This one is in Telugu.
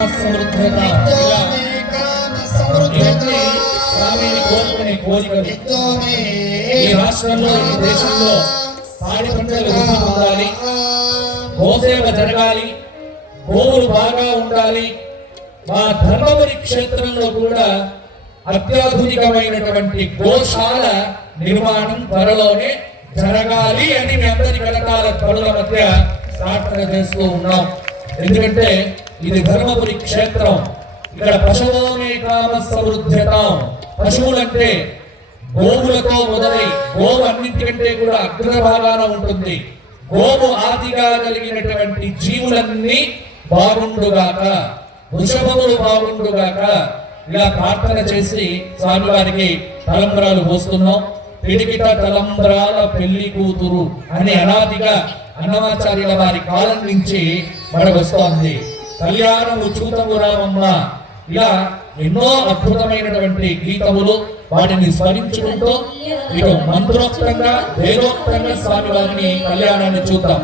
ఈ రాష్ట్రంలో ఈ దేశంలో పాడి పంటలు పొందాలి, గోసేవ జరగాలి, గోవులు బాగా ఉండాలి. మా ధర్మపురి క్షేత్రంలో కూడా అత్యాధునికమైనటువంటి గోశాల నిర్మాణం త్వరలోనే జరగాలి అని మీ అందరి కరతాల పనుల మధ్య ప్రార్థన చేస్తూ ఉన్నాం. ఎందుకంటే ఇది ధర్మపురి క్షేత్రం. ఇక్కడ పశువులనే కామ సమృద్ధ్యతాం. పశువులంటే గోవులతో మొదలై గోవు అన్నింటికంటే కూడా అగ్రభాగాన ఉంటుంది. గోవు ఆదిగా కలిగినటువంటి జీవులన్నీ బాగుండుగాక, వృషభములు బాగుండుగాక ఇలా ప్రార్థన చేసి స్వామివారికి తలంబ్రాలు పోస్తున్నాం. పిడికిట తలంబ్రాల పెళ్లి కూతురు అని అనాదిగా అన్నమాచార్యుల వారి కాలం నుంచి మనకొస్తోంది. కళ్యాణము చూతము రామమ్మ ఇలా ఎన్నో అద్భుతమైనటువంటి గీతములు, వాటిని స్మరించుకుంటూ మీరు మంత్రోక్తంగా వేదోక్తంగా స్వామి వారిని కళ్యాణాన్ని చూద్దాం.